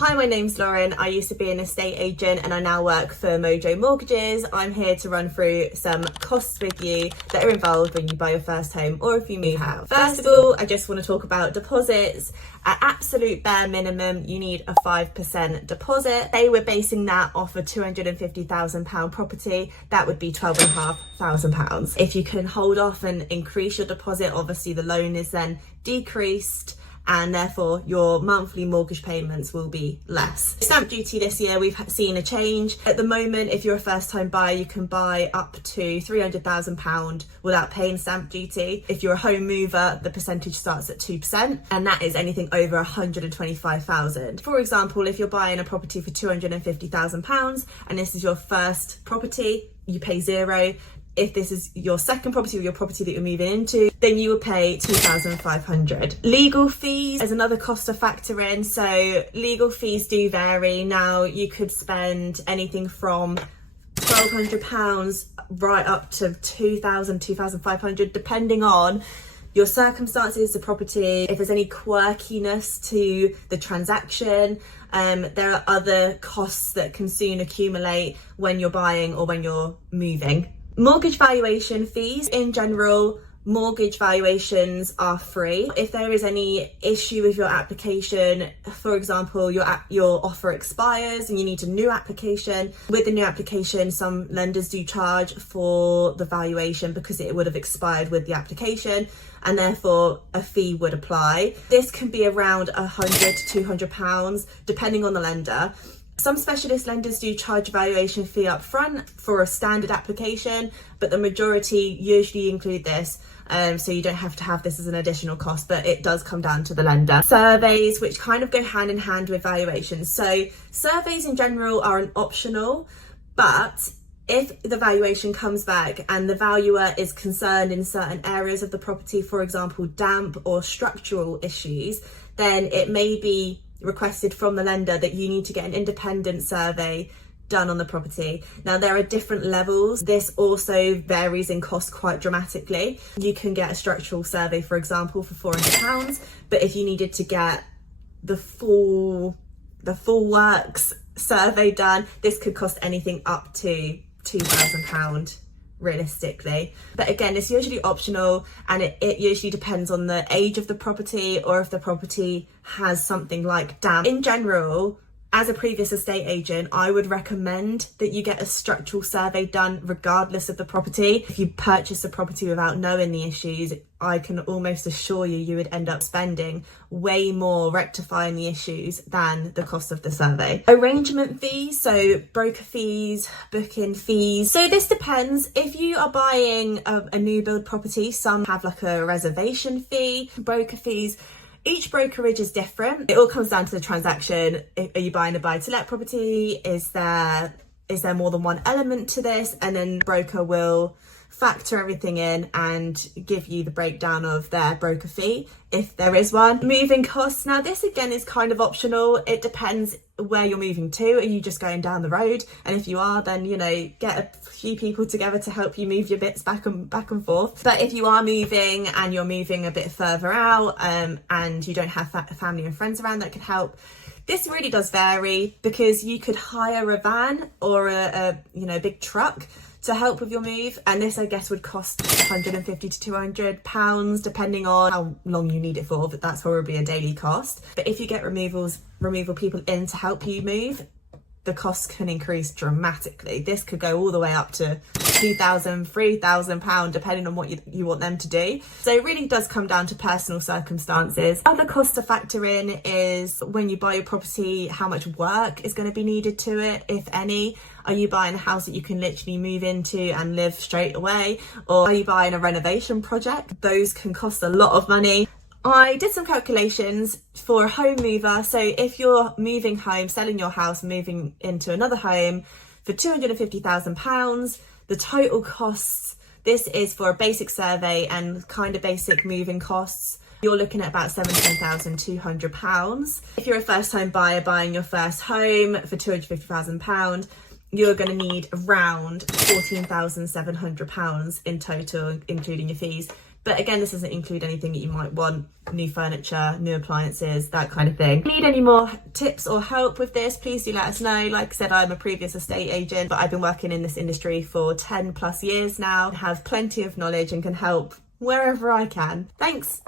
Hi, my name's Lauren. I used to be an estate agent and I now work for Mojo Mortgages. I'm here to run through some costs with you that are involved when you buy your first home or if you move house. First of all, I just want to talk about deposits. At absolute bare minimum, you need a 5% deposit. They were basing that off a £250,000 property. That would be £12,500. If you can hold off and increase your deposit, obviously the loan is then decreased, and therefore your monthly mortgage payments will be less. Stamp duty this year, we've seen a change. At the moment, if you're a first time buyer, you can buy up to £300,000 without paying stamp duty. If you're a home mover, the percentage starts at 2%, and that is anything over £125,000. For example, if you're buying a property for £250,000 and this is your first property, you pay zero. If this is your second property or your property that you're moving into, then you will pay £2,500. Legal fees is another cost to factor in. So legal fees do vary. Now you could spend anything from £1,200 right up to £2,000, £2,500, depending on your circumstances, the property, if there's any quirkiness to the transaction. There are other costs that can soon accumulate when you're buying or when you're moving. Mortgage valuation fees. In general, mortgage valuations are free. If there is any issue with your application, for example, your offer expires and you need a new application, with the new application, some lenders do charge for the valuation because it would have expired with the application, and therefore a fee would apply. This can be around £100 to £200 depending on the lender. Some specialist lenders do charge a valuation fee up front for a standard application, but the majority usually include this, so you don't have to have this as an additional cost, but it does come down to the lender. Surveys, which kind of go hand in hand with valuations. So surveys in general are an optional, but if the valuation comes back and the valuer is concerned in certain areas of the property, for example, damp or structural issues, then it may be requested from the lender that you need to get an independent survey done on the property. Now, there are different levels. This also varies in cost quite dramatically. You can get a structural survey, for example, for £400, but if you needed to get the full works survey done, this could cost anything up to £2,000 realistically. But again, it's usually optional, and it usually depends on the age of the property or if the property has something like damp. In general, as a previous estate agent, I would recommend that you get a structural survey done regardless of the property. If you purchase a property without knowing the issues, I can almost assure you would end up spending way more rectifying the issues than the cost of the survey. Arrangement fees, so broker fees, booking fees. So this depends. If you are buying a new build property, some have like a reservation fee, broker fees. Each brokerage is different. It all comes down to the transaction. Are you buying a buy-to-let property? Is there more than one element to this? And then broker will factor everything in and give you the breakdown of their broker fee, if there is one. Moving costs. Now, this again is kind of optional. It depends where you're moving to. Are you just going down the road? And if you are, then, get a few people together to help you move your bits back and forth. But if you are moving and you're moving a bit further out, and you don't have family and friends around that can help, this really does vary, because you could hire a van or a big truck to help with your move, and this I guess would cost £150 to £200 depending on how long you need it for, but that's probably a daily cost. But if you get removal people in to help you move, the costs can increase dramatically. This could go all the way up to £2,000, £3,000 depending on what you want them to do. So it really does come down to personal circumstances. Other costs to factor in is when you buy your property, how much work is going to be needed to it, if any. Are you buying a house that you can literally move into and live straight away? Or are you buying a renovation project? Those can cost a lot of money. I did some calculations for a home mover. So if you're moving home, selling your house, moving into another home for £250,000, the total costs, this is for a basic survey and kind of basic moving costs, you're looking at about £17,200. If you're a first time buyer buying your first home for £250,000, you're going to need around £14,700 in total, including your fees. But again, this doesn't include anything that you might want, new furniture, new appliances, that kind of thing. If you need any more tips or help with this, please do let us know. Like I said, I'm a previous estate agent, but I've been working in this industry for 10 plus years now, have plenty of knowledge and can help wherever I can. Thanks.